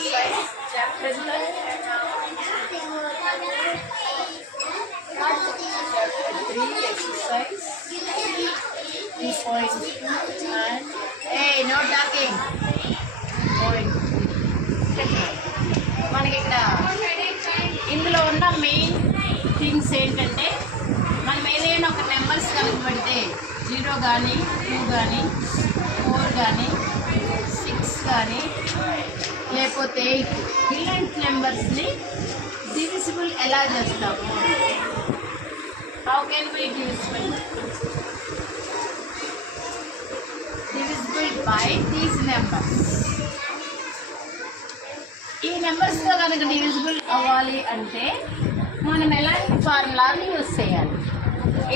exercise chapter 3 exercise 3.2 and hey no talking point మనకి ఇక్కడ ఇందులో ఉన్న మెయిన్ థింగ్స్ ఏంటంటే మనం ఏదైనా ఒక నెంబర్స్ కనుక పెడితే 0 కానీ 2 కానీ 4 కానీ 6 కానీ లేకపోతే 8 ఇలాంటి నెంబర్స్ని డివిజిబుల్ ఎలా చేస్తాము? How can we divisible by these numbers. ఈ నెంబర్స్తో కనుక డివిజిబుల్ అవ్వాలి అంటే మనం ఎలాంటి ఫార్ములాని యూజ్ చేయాలి?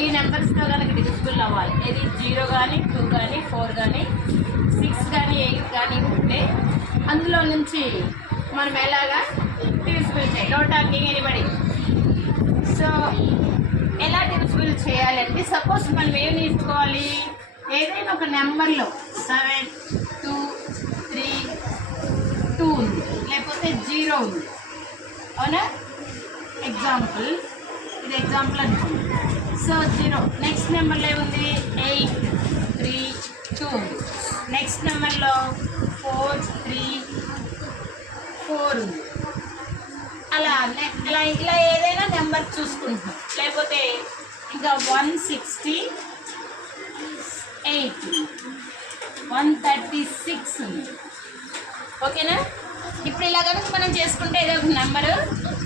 ఈ నెంబర్స్తో కనుక డివిజిబుల్ అవ్వాలి, ఇది 0 కానీ 2 కానీ 4 కానీ 6 కానీ 8 కానీ ఉంటే అందులో నుంచి మనం ఎలాగా డివిజిబుల్ చేయాలి? No talking anybody. సో ఎలా డివిజిబుల్ చేయాలంటే సపోజ్ మనం ఏం తీసుకోవాలి, ఏదైనా ఒక నెంబర్లో 7 2 3 2 ఉంది, లేకపోతే 0 ఉంది, అవునా? ఎగ్జాంపుల్, ఇది ఎగ్జాంపుల్ అనుకోండి. సో 0. నెక్స్ట్ నెంబర్లో ఏముంది? 8 3 2 ఉంది. నెక్స్ట్ నెంబర్లో 4 3 4 ఉంది. అలా ఇలా ఏదైనా నెంబర్ చూసుకుంటున్నాం. లేకపోతే ఇంకా 168 136 ఉంది. ఓకేనా? ఇప్పుడు ఇలా కనుక మనం చేసుకుంటే ఏదో ఒక నెంబరు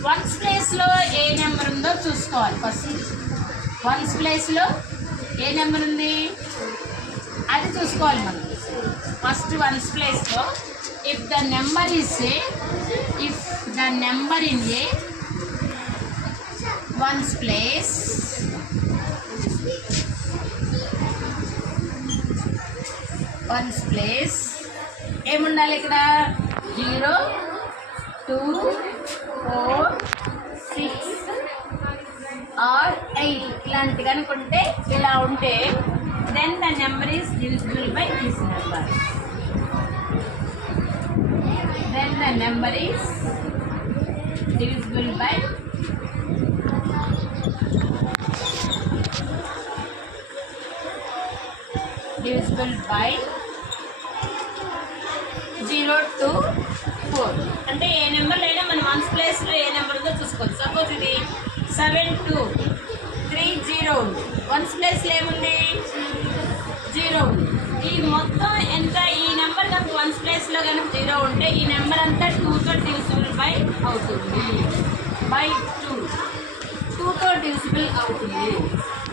వన్స్ ప్లేస్లో ఏ నెంబర్ ఉందో చూసుకోవాలి. ఫస్ట్ వన్స్ ప్లేస్లో ఏ నెంబర్ ఉంది అది చూసుకోవాలి మనం. ఫస్ట్ వన్స్ ప్లేస్లో if the number in a ones place ఏముండాలి ఇక్కడ? 0 2 4 6 or 8 ఇలాంటి కనుకుంటే, ఇలా ఉంటే then the number is divisible by this number. Then the number is divisible by 0 to 4. అంటే ఏ నెంబర్లో అయినా మనం వన్స్ ప్లేస్లో ఏ నెంబర్ ఉందో చూసుకోవచ్చు. సపోజ్ ఇది 7 2 3 0 ఉంది. వన్స్ ప్లేస్లో ఏముంది? 0 ఉంది. ఈ మొత్తం ఎంత? ఈ నెంబర్ కనుక వన్స్ ప్లేస్లో కనుక 0 ఉంటే ఈ నెంబర్ అంతా 2తో డివిజిబుల్ బై అవుతుంది. బై 2తో డివిజిబుల్ అవుతుంది.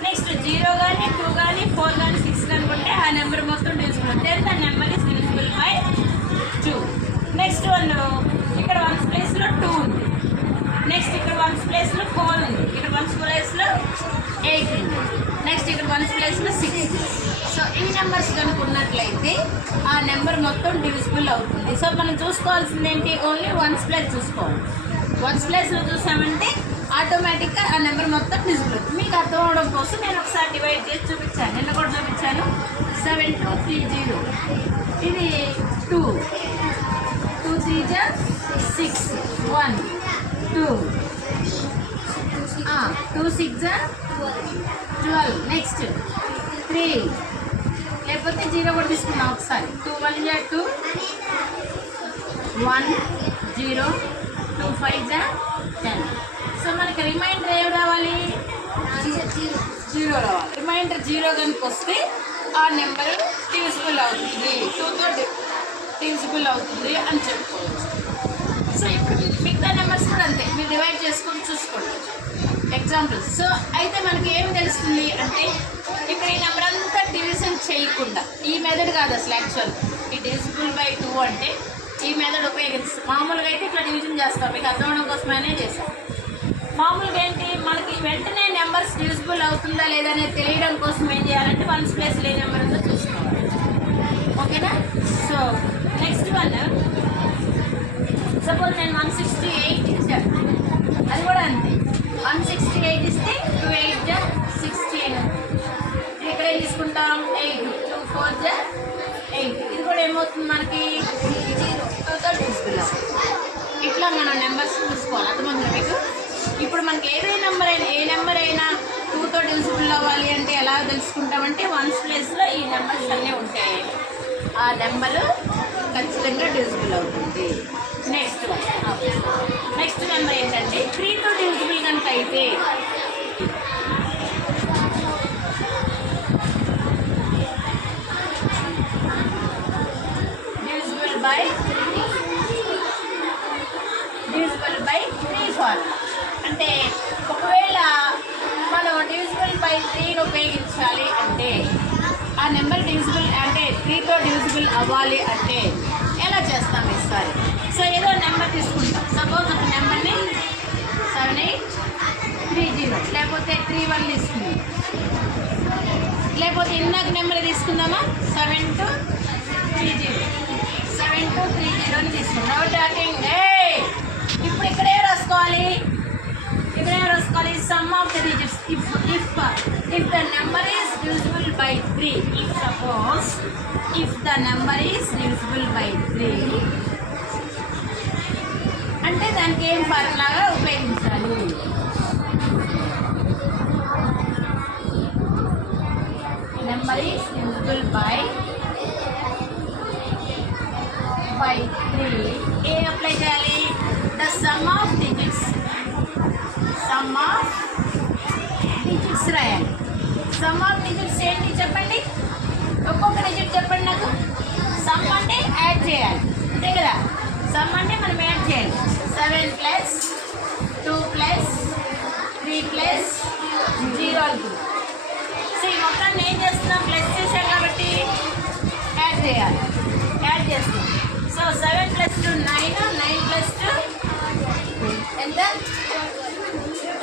నెక్స్ట్ 0 కానీ 2 కానీ 4 కానీ 6 కనుకుంటే ఆ నెంబర్ మొత్తం డివిజిబుల్ అవుతుంది. The number is divisible by 2. Next one, ఇక్కడ వన్స్ ప్లేస్లో 2 ఉంది. నెక్స్ట్ ఇక్కడ వన్స్ ప్లేస్లో 4 ఉంది. ఇక్కడ వన్స్ ప్లేస్లో 8 ఉంది. నెక్స్ట్ ఇక్కడ వన్స్ ప్లేస్లో 6 ఉంది. సో ఈ నెంబర్స్ కనుక ఉన్నట్లయితే ఆ నెంబర్ మొత్తం డివిజిబుల్ అవుతుంది. సో మనం చూసుకోవాల్సింది ఏంటి? ఓన్లీ వన్స్ ప్లేస్ చూసుకోవాలి. వన్స్ ప్లేస్లో చూసామంటే ఆటోమేటిక్గా ఆ నెంబర్ మొత్తం డివిజిబుల్ అవుతుంది. మీకు అర్థం అవడం కోసం నేను ఒకసారి డివైడ్ చేసి చూపించాను, నిన్న కూడా చూపించాను. 7 2 3 0 ఇది 2 2 3 6 1 2 2 6 12. నెక్స్ట్ 3, లేకపోతే 0 కూడా తీసుకున్నాం ఒకసారి. 2 1 2 1 0 2 5 10. సో మనకి రిమైండర్ ఏమి రావాలి? 0 రావాలి. రిమైండర్ 0 కనుక వస్తే ఆ నెంబర్ డివిజిబుల్ అవుతుంది, 2తో డివిజిబుల్ అవుతుంది అని చెప్పుకోవచ్చు. సో ఇప్పుడు మిగతా నెంబర్స్ కూడా అంతే, మీరు డివైడ్ చేసుకొని చూసుకోండి ఎగ్జాంపుల్స్. సో అయితే మనకి ఏం తెలుస్తుంది అంటే ఇక్కడ ఈ నెంబర్ అంతా డివిజన్ చేయకుండా, ఈ మెథడ్ కాదు అసలు యాక్చువల్, ఈ డివిజిబుల్ బై 2 అంటే ఈ మెథడ్ ఉపయోగిస్తాం. మామూలుగా అయితే ఇట్లా డివిజన్ చేస్తాం, మీకు అర్థం అవడం కోసమైనా చేస్తాం. మామూలుగా ఏంటి, మనకి వెంటనే నెంబర్స్ డివిజిబుల్ అవుతుందా లేదా అనేది తెలియడం కోసం ఏం చేయాలంటే వన్స్ ప్లేస్లో ఏ నెంబర్ ఉందో చూసుకోవాలి. ఓకేనా? సో నెక్స్ట్ వన్, సపోజ్ నేను 168 ఇచ్చాను, అది కూడా అంతే. 168 ఇస్తే 2 8 16. ఇక్కడ ఏం తీసుకుంటాం? 8 2 4 8. ఇది కూడా ఏమవుతుంది మనకి? 2తో డివిజిబుల్ అవుతుంది. అట్లా మనం నెంబర్స్ చూసుకోవాలి. అర్థమవుతుంది మీకు? ఇప్పుడు మనకి ఏ నెంబర్ అయినా 2తో డివిజిబుల్ అవ్వాలి అంటే ఎలా తెలుసుకుంటామంటే వన్స్ ప్లేస్లో ఈ నెంబర్స్ అన్నీ ఉంటాయి, ఆ నెంబరు ఖచ్చితంగా డివిజిబుల్ అవుతుంది. నెక్స్ట్ నెంబర్ ఏంటంటే 3తో డివిజిబుల్ కనుక అయితే డివిజిబుల్ బై 3 ఫార్ములా. అంటే ఒకవేళ మనం డివిజిబుల్ బై 3ని ఉపయోగించాలి అంటే ఆ నెంబర్ డివిజిబుల్ అంటే 3తో డివిజిబుల్ అవ్వాలి అంటే ఎలా చేస్తాం ఈసారి? సో ఏదో నెంబర్ తీసుకుంటాం. సపోజ్ ఒక నెంబర్ని 7830 లేకపోతే 31 తీసుకుందాం, లేకపోతే ఇందాక నెంబర్ తీసుకుందామా 7230 తీసుకుందాం. ఇప్పుడు ఇక్కడే రాసుకోవాలి. Some of the digits if the number is divisible by 3, if the number is divisible by 3 అంటే దానికి ఏం ఫార్ములాగా ఉపయోగించాలి? Number is divisible by 3 A apply చేయాలి? ద సమ్ ఆఫ్ డిజిట్స్ రాయాలి. సమ్ ఆఫ్ డిజిట్స్ ఏంటి చెప్పండి? ఒక్కొక్క డిజిట్ చెప్పండి నాకు. సమ్ అంటే యాడ్ చేయాలి, అంతే కదా? సమ్ అంటే మనం యాడ్ చేయాలి. 7 + 2 + 3 + 0 అనుకుంది. సో ఈ మొత్తాన్ని ఏం చేస్తున్నాం? ప్లస్ చేసాం కాబట్టి యాడ్ చేయాలి. యాడ్ చేస్తున్నాం. సో 7 + 2 9, 9 + 2 ఎంత?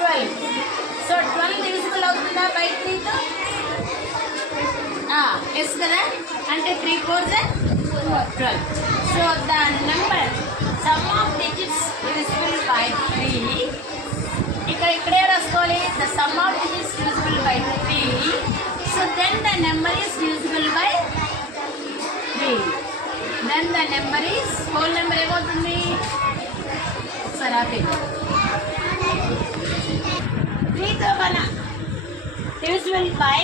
12. సో 12 డివిజిబుల్ అవుతుందా బై 3తో? ఎస్ కదా? అంటే 3 × 4 = 12. So the number sum of digits divisible by 3 ఇక్కడే రాసుకోవాలి. The sum of digits divisible by 3. So then the number is divisible by 3. Then the number is whole number ఏమవుతుంది? ఒకసారి ఆపేది. 3తో మన divisible by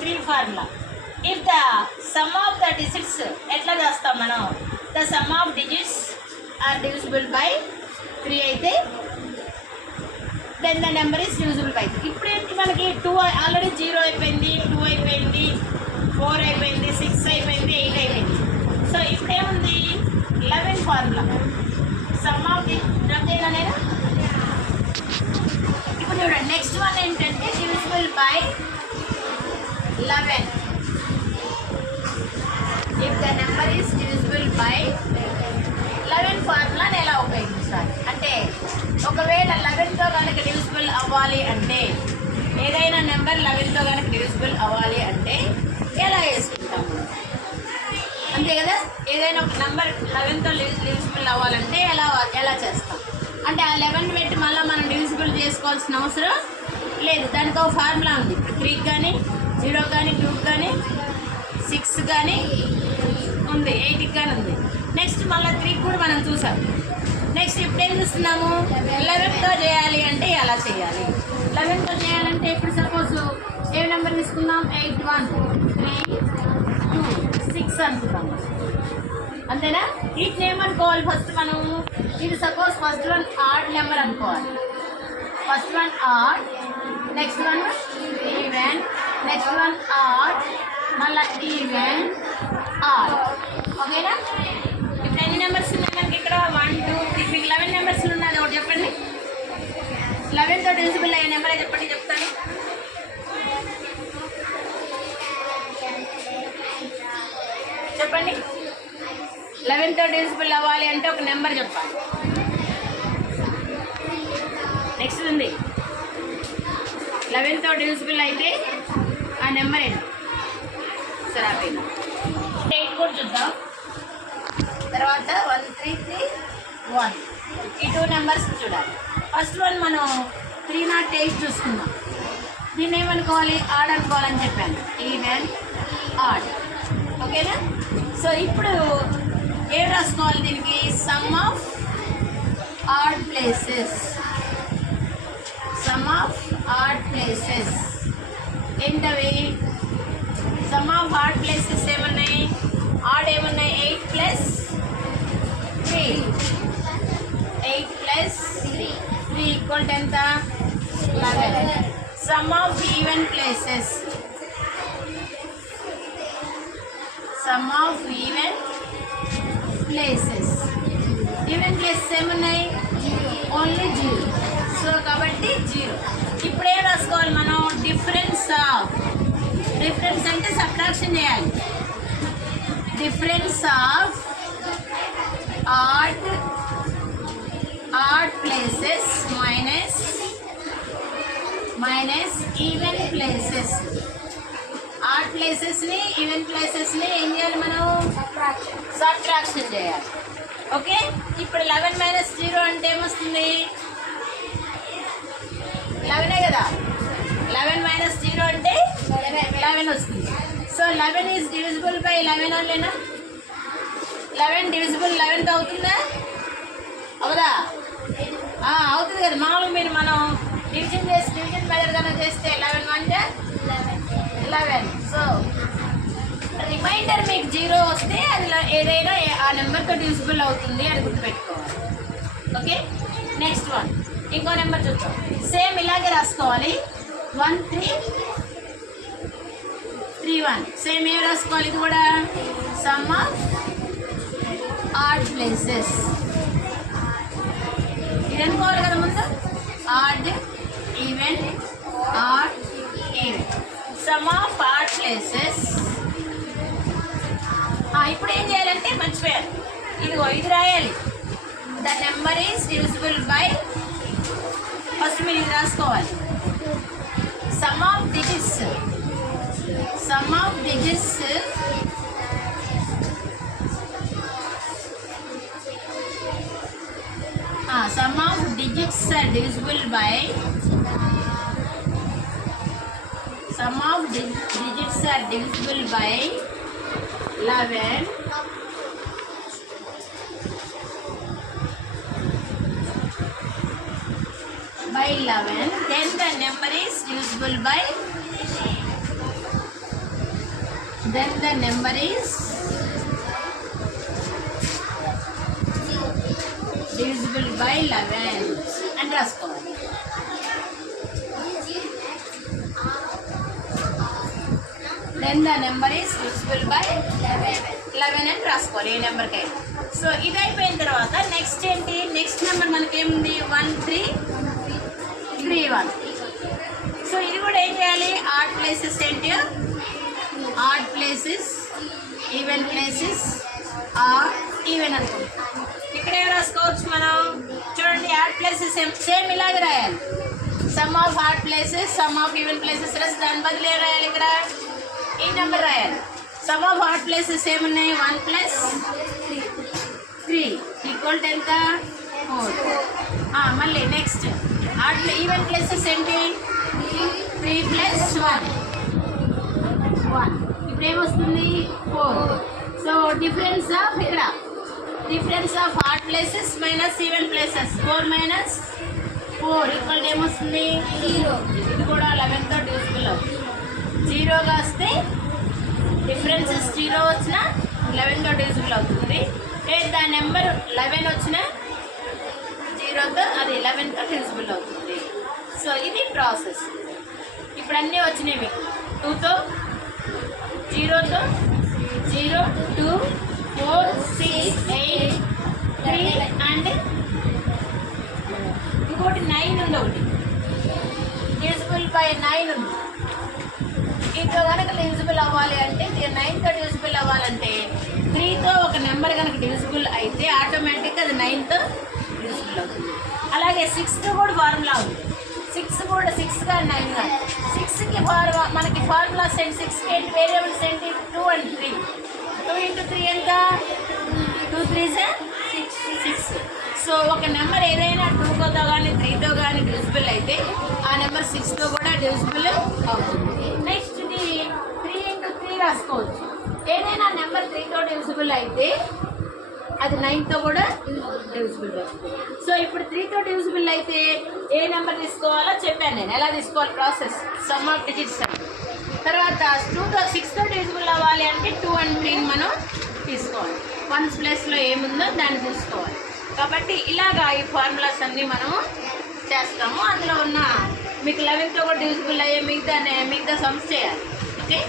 3 formula. If the sum of the digits ఎట్లా చేస్తాం మనం? The sum of digits are divisible by 3 అయితే then the number is divisible by 3. ఇప్పుడు ఏంటి మనకి 2 ఆల్రెడీ 0 అయిపోయింది, 2 అయిపోయింది, 4 అయిపోయింది, 6 అయిపోయింది, 8 అయిపోయింది. సో ఇప్పుడు ఏముంది? 11 ఫార్ములా. సమ్ ఆఫ్ ది రద్దేనా? ఇప్పుడు చూడండి, నెక్స్ట్ వన్ ఏంటంటే divisible by 11. If the number is divisible by 11 ఫార్ములాని ఎలా ఉపయోగించాలి అంటే ఒకవేళ 11తో కనుక డివిజిబుల్ అవ్వాలి అంటే ఏదైనా నెంబర్ 11తో కనుక డివిజిబుల్ అవ్వాలి అంటే ఎలా వేసుకుంటాము? అంతే కదా? ఏదైనా ఒక నెంబర్ 11తో డివిజిబుల్ అవ్వాలంటే ఎలా చేస్తాం అంటే ఆ 11 పెట్టి మళ్ళీ మనం డివిజిబుల్ చేసుకోవాల్సిన అవసరం లేదు. దానికి ఒక ఫార్ములా ఉంది. ఇప్పుడు 3 కానీ 0 కానీ 2 కానీ 6 కానీ ఉంది, 8 కానీ ఉంది. నెక్స్ట్ మళ్ళీ 3 కూడా మనం చూసాం. నెక్స్ట్ ఇప్పుడు ఏం చూస్తున్నాము? 11తో చేయాలి అంటే ఎలా చేయాలి? 11తో చేయాలంటే ఇప్పుడు సపోజ్ ఏ నెంబర్ తీసుకుందాం? 8 1 3 2 6 అనుకుందాం. అంతేనా? వీటిని ఏమనుకోవాలి? ఫస్ట్ మనం ఇది suppose first one odd number అనుకోవాలి. First one odd, next one even, next one odd, మళ్ళీ ఈవెన్, ఆడ్. ఓకేనా? ఇప్పుడు ఎన్ని నెంబర్స్ ఉన్నాయి మనకి ఇక్కడ? 1 2 3. మీకు 11 నెంబర్స్ ఉన్నది ఒకటి చెప్పండి. 11తో డివిజిబుల్ అయ్యే నెంబరే చెప్పండి, చెప్తాను. చెప్పండి. 11తో డివిజిబుల్ అవ్వాలి అంటే ఒక నెంబర్ చెప్పాలి. నెక్స్ట్ ఉంది 11తో డివిజిబుల్ అయితే ఆ నెంబర్ ఏంటి? సరే ఆపేద్దాం. 8 కూడా చూద్దాం. తర్వాత 1 3 3 1 ఈ 2 నెంబర్స్ చూడాలి. ఫస్ట్ వన్ మనం 308 చూసుకుందాం. దీన్ని ఏమనుకోవాలి? ఆడ్ అనుకోవాలని చెప్పాను. Even, odd. ఓకేనా? సో ఇప్పుడు ఏం రాసుకోవాలి దీనికి? Sum of odd places. Sum of odd places ఏంటవి? సమ్ ఆఫ్ ఆడ్ ప్లేసెస్ ఏమన్నాయి? ఆడ్ ఏమన్నాయి? 8 ప్లస్ 3. 8 ప్లస్ 3 ఈక్వల్ టు ఎంత? 11. Sum of even places. Sum of even places. Even places ఏమున్నాయి? ఓన్లీ 0. సో కాబట్టి 0. ఇప్పుడు ఏం రాసుకోవాలి మనం? Difference of. డిఫరెన్స్ అంటే సబ్ట్రాక్షన్ చేయాలి. Difference of odd places minus even places. Odd ప్లేసెస్ని ఈవెన్ ప్లేసెస్ని ఏం చేయాలి మనం? సబ్ట్రాక్షన్ చేయాలి. ఓకే, ఇప్పుడు 11 మైనస్ 0 అంటే ఏమొస్తుంది? 11 కదా. 11 మైనస్ 0 అంటే 11 వస్తుంది. సో 11 ఈజ్ డివిజిబుల్ బై 11 అనిలేనా? 11 డివిజిబుల్ 11తో అవుతుందా? అవుదా? అవుతుంది కదా. మామూలుగా మీరు మనం డివిజన్ మెథడ్ కనుక చేస్తే 11 అంటే 11. సో రిమైండర్ మీకు 0 వస్తే అది ఏదైనా ఆ నెంబర్తో డివిజిబుల్ అవుతుంది అని గుర్తుపెట్టుకోవాలి. ఓకే, నెక్స్ట్ వన్ ఇంకో నెంబర్ చూద్దాం. సేమ్ ఇలాగే రాసుకోవాలి. 1 3 3 1. సేమ్ ఏం రాసుకోవాలి? ఇది కూడా సమ్ ఆఫ్ ఆడ్ ప్లేసెస్. ఇది అనుకోవాలి కదా ముందు. Odd even odd even. Some of odd places. ఇప్పుడు ఏం చేయాలంటే మర్చిపోయారు. ఇదిగో ఇది రాయాలి. The number is divisible by. First మీరు ఇది రాసుకోవాలి. Some of digits. Some of digits sum of digits are divisible by sum of digits are divisible by 11 by 11. Then the number is divisible by divisible by 11 and రాసుకోవాలి. Then the number is divisible by 11 and రాసుకోవాలి ఏ నెంబర్కి. So ఇది అయిపోయిన తర్వాత next ఏంటి? Next number మనకేముంది? 1 3 3 1. So ఇది కూడా ఏం చేయాలి? ఆడ్ ప్లేసెస్ ఏంటి? Odd places even places even అనుకుంటాం. ఇక్కడ ఏం రాసుకోవచ్చు మనం? చూడండి, యాడ్ ప్లేసెస్ సేమ్ ఇలాగే రాయాలి. Some of odd places sum of even places రాసి దాని బదులు ఏం రాయాలి? ఇక్కడ ఈ నెంబర్ రాయాలి. సమ్ ఆఫ్ ఆడ్ ప్లేసెస్ ఏమున్నాయి? 1 ప్లస్ 3 ఈక్వల్ టు ఎంత? 4. మళ్ళీ నెక్స్ట్ ఆడ్ ఈవెన్ ప్లేసెస్ ఏంటి? 3 ప్లస్ 1. ఇప్పుడు ఏమొస్తుంది? 4. సో డిఫరెన్స్ ఆఫ్ ఇక్కడ difference of odd places minus even places 4 minus 4 equal ఏమొస్తుంది? 0. ఇది కూడా 11తో డివిజిబుల్ అవుతుంది. 0గా వస్తే డిఫరెన్సెస్ 0 వచ్చినా 11తో డివిజిబుల్ అవుతుంది. దాని నెంబర్ 11 వచ్చినా 0తో అది 11తో డివిజిబుల్ అవుతుంది. సో ఇది ప్రాసెస్. ఇప్పుడు అన్నీ వచ్చినాయి మీకు. 2తో 0తో 0 2 4 6 8 3 అండ్ ఇంకోటి 9 ఉంది. ఒకటి డివిజిబుల్ బై 9 ఉంది. ఇంట్లో కనుక డివిజిబుల్ అవ్వాలి అంటే 9తో డివిజిబుల్ అవ్వాలంటే 3తో ఒక నెంబర్ కనుక డివిజిబుల్ అయితే ఆటోమేటిక్గా అది 9తో డివిజిబుల్ అవుతుంది. అలాగే 6తో కూడా ఫార్ములా ఉంది. 6 కూడా 6 కానీ 9 కానీ 6కి మనకి ఫార్ములాస్ ఏంటి? 6కి ఏంటి వేరియబుల్స్ ఏంటి? 2 and 3. 2 into 3 ఎంత? 2 3s 6. సో ఒక నెంబర్ ఏదైనా 2తో కానీ 3తో కానీ డివిజిబుల్ అయితే ఆ నెంబర్ 6తో కూడా డివిజిబుల్ అవుతుంది. నెక్స్ట్ ఇది 3 into 3 రాసుకోవచ్చు. ఏదైనా నెంబర్ 3తో డివిజిబుల్ అయితే అది 9తో కూడా డివిజిబుల్ వస్తుంది. సో ఇప్పుడు 3తో డివిజిబుల్ అయితే ఏ నెంబర్ తీసుకోవాలో చెప్పాను నేను, ఎలా తీసుకోవాలి ప్రాసెస్, సమ్ ఆఫ్ డిజిట్స్ అని. తర్వాత 6తో డివిజిబుల్ అవ్వాలి అంటే 2 and 3 మనం తీసుకోవాలి. 1's ప్లేస్లో ఏముందో దాన్ని చూసుకోవాలి. కాబట్టి ఇలాగా ఈ ఫార్ములాస్ అన్నీ మనం చేస్తాము. అందులో ఉన్న మీకు 11తో కూడా డివిజిబుల్ అయ్యే మిగతా సమ్స్ చేయాలి. ఓకే.